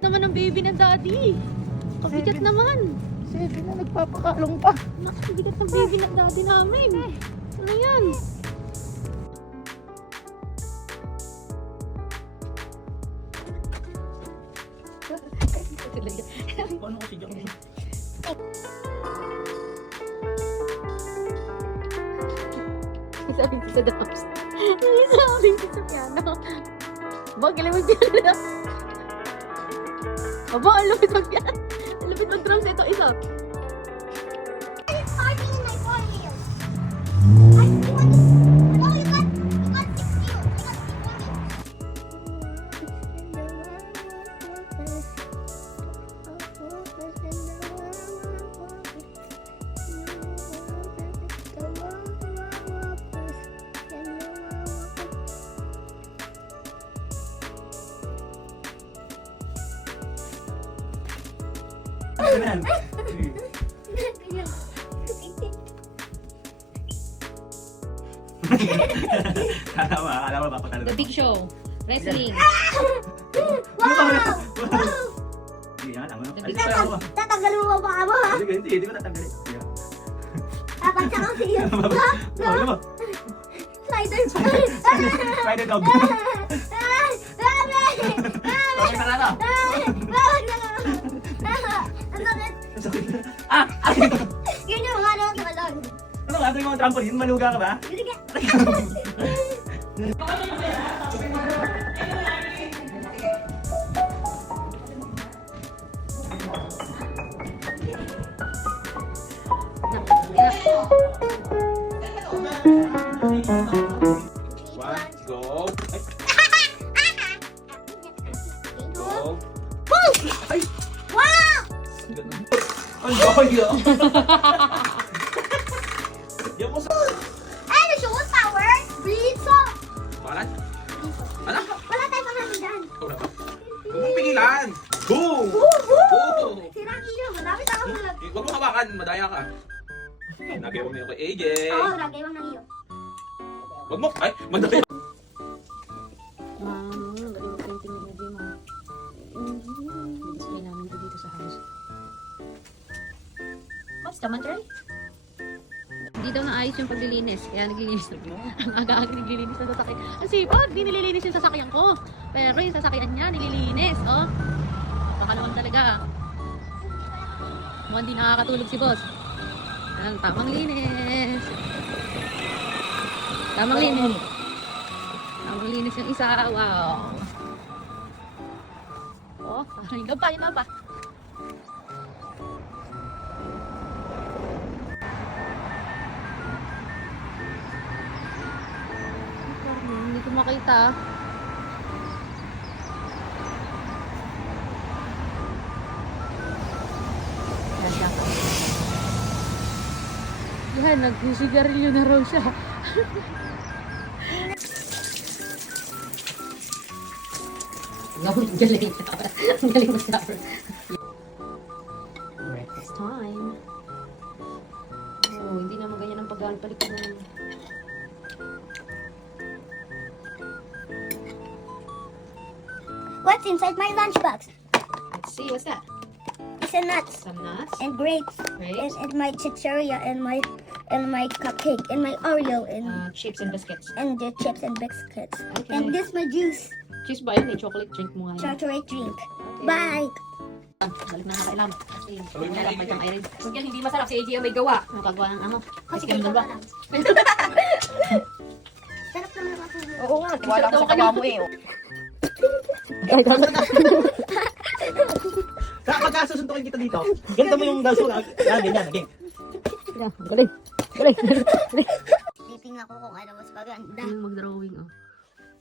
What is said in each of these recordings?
Naman ang baby ng daddy. Kabigat naman. 7 na nagpapakalong pa. Nakabigat ng baby ng daddy namin. Ano yan? Paano kasi dyan? Sabi ko sa drums. Sabi ko sa piano. Bagay mo piano. Aba, ang lupit mag piano. Ang lupit mag drums. Ito, isa. Ano yan? Kala mo ba The Big Show. Wrestling. Hindi yan, tama na. The Big Ay, Show. ako. Tatanggalin mo ba ako ha? Hindi ko tatanggalin. Kapag sa kasi yun. Ano mo? Slider pa. Spider dog. Okay na lang. Ang sakit. Ah! Yun yung mga naman sa balon. Ano nga, tuwing mga trampoline, maluga ka ba? Sige. One, go. Go. Ay! Wow! Ang goyo! Yung mo sa... Ay, nasuot power! Blitzo! Balat? Anak! Wala tayong panghalindan. Wala ba? Huwag mong pigilan! Boom! Woo! Sirang iyo, malapit ako malag. Huwag mo hawakan, madaya ka. Nagay mo na yung kay AJ. Oo, lagay mo ng iyo. Huwag mo! Ay! Madaya! Galing mag-painting ng baby mo. Display namin ito dito sa house. What's the matter? Hindi daw naayos yung paglilinis. Kaya naglilinis na. Ang aga-aga naglilinis na sasakyan. Ang sipag, di nililinis yung sasakyan ko. Pero yung sasakyan niya, nililinis. Oh. Baka naman talaga. Mukhang di nakakatulog si boss. Ang tamang linis. Tamang linis. Tamang linis yung isa. Wow. Oh, parang yun pa, yun pa. Hindi ko makita. Yan siya. Yan, nagsigarilyo na raw siya. Galing, galing. Ang galing mag-shower. Breakfast time. Oh, hindi naman ganyan ang pag-alpalik ko naman. What's inside my lunchbox? Let's see, what's that? It's a nuts Some nuts. and grapes Grapes. and my chicheria and my cupcake and my Oreo Chips and biscuits. and the chips and biscuits. Okay. And this my juice, Cheese ba yun? Chocolate drink mo nga yun. chocolate drink. Okay. Bye. Balik na nakailam. Kasi yung nalak may kang Irene. Kung yan hindi masarap, si AJ ang may gawa. Ano kagawa ng ano? Kasi Chicken kayo ba? lang. Sarap naman ang aking Oo nga, wala ka sa gawa mo eh. Kapag susuntukin kita dito, ganito mo yung daso na. Ganyan, ganyan. Galing. Galing. Titing ako kung ano mas maganda. Yung mag-drawing oh.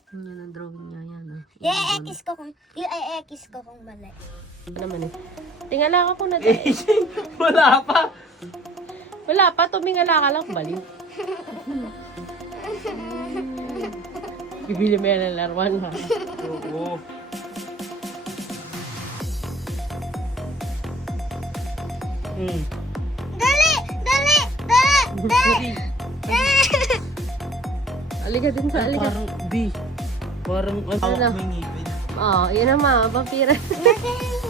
Yan ang drawing niya yan oh. I-ekis ko kung mali. Naman eh. Tingala ka kung AJ, wala pa. Wala pa, tumingala ka lang, baliw. Bibili mo yan ng laruan ha. Oo. Dali! Halika din sa halika. Parang B. Parang Ano? may ngipin. Oh, yun naman, vampira.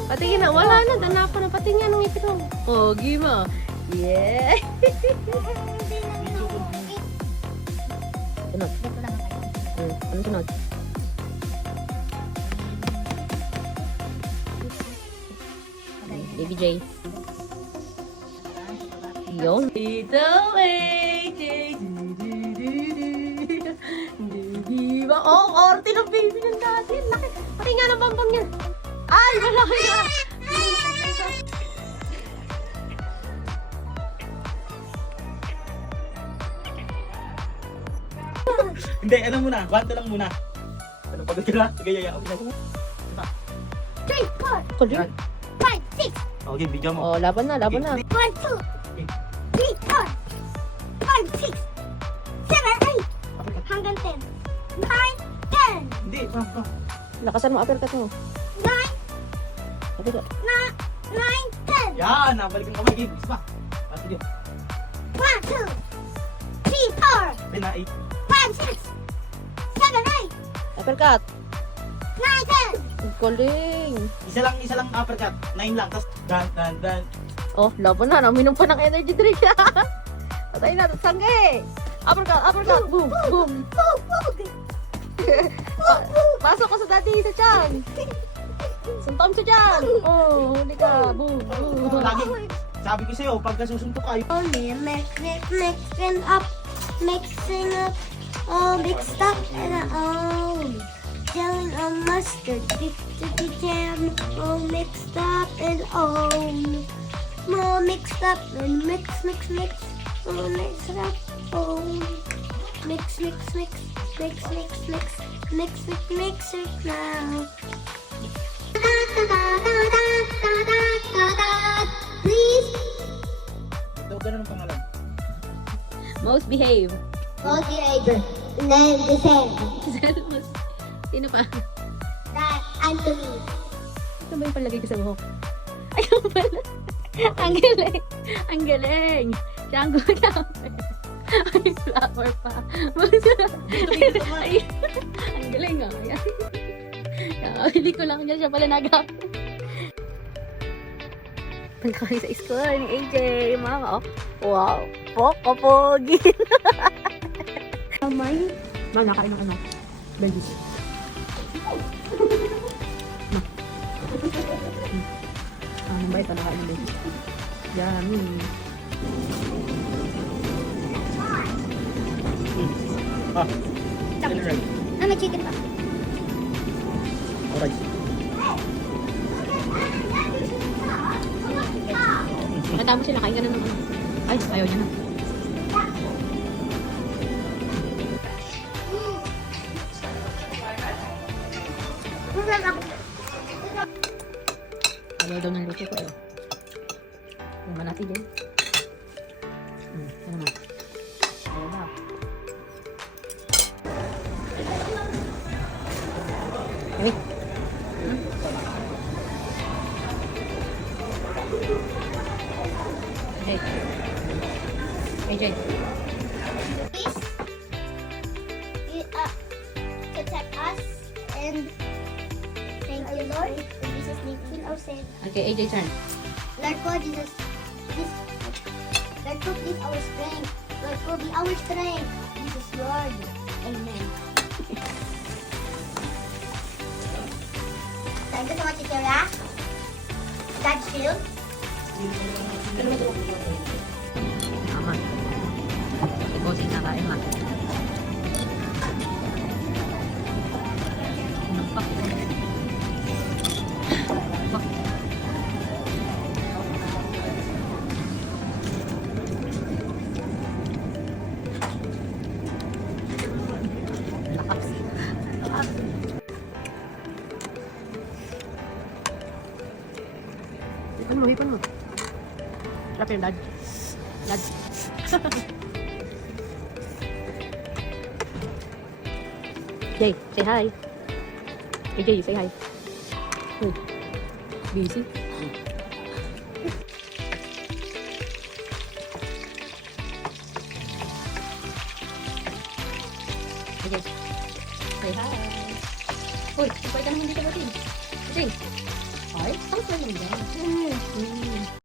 Patingin na, wala na, danapan na. Patingin ng ipin mo. Pogi mo. Yeah! Sunod. Ano sunod? Baby J. Yun. Ito AJ. Diba? Oh, orte ng baby ng dati. Laki. Pati nga ng bambang niya. Ay, malaki na. Hindi, ano muna? Guanto lang muna. Ano, pagod ka na? Gaya ako. 3, 4, Kundi. 5, 6, Okay, video mo. Oh, laban na, laban na. 1, 2, 3, 4, 5, 6, 7, 8, hanggang 10, 9, 10, Hindi, pa. Lakasan mo, uppercut mo. 9, Uppercut. 9, 10, Yan, nabalik ang kamay. Game, isa pa. Sige. 1, 2, 3, 4, Then na, 8. 5, 6, 7, 8, Uppercut. 9, 10. Ang galing. Isa lang uppercut. 9 lang. Tapos, dan. Oh, laban na. Naminom pa ng energy drink. Patay na, sangge. Uppercut. Boom, boom. Pasok ko sa daddy sa tiyan. Suntom sa tiyan. Oh, huli ka. Boom, boom. Lagi, sabi ko sa'yo, pagka susuntok kayo, Only mixing up, all mixed up and jelly and mustard, the jam, all mixed up and all mixed up and mix, all mixed up, all mix it now. Please. ito ganun ang pangalan. Most behave. All the name the same. Sino pa? That Anthony. Ito ba yung palagay ko sa buhok? Ayun pala. Ang galing. Ang galing. Siya ang gumagapit. Ay, flower pa. Ay, ang galing nga. Kakabili ko lang niya. Siya pala nagapit. Punta kami sa school ni AJ. Mama, oh. Wow. Pogi. Mine. Ma, nakain ng ano? Belgies. Ano ba ito? Nakain ng belgies. Yummy. Ah, right. May chicken pa. Alright. Matapos sila, kain ka na naman. Ay, ayaw niya na. Ayaw daw ng luto ko eh. Yung malaki din. Ano naman? Ayaw daw. Ay. AJ. Protect us and thank you, Lord. In Jesus' name, we all say, Okay, AJ turn. Lord God, Jesus, Lord God, be our strength. Lord God, be our strength. Jesus, Lord. Amen. Thank you so much, Kira. God's shield. Tama. Si Bossing nakain ma. Ano pa? Pa. Lakas. Hipon mo. Sarap yung dad. Dad. Jay, say hi. Hey Jay, say hi. Uy, busy. Hey Jay, say hi. Uy, sabay ka naman dito, Batin. Batin. Ay, tangkay lang yan.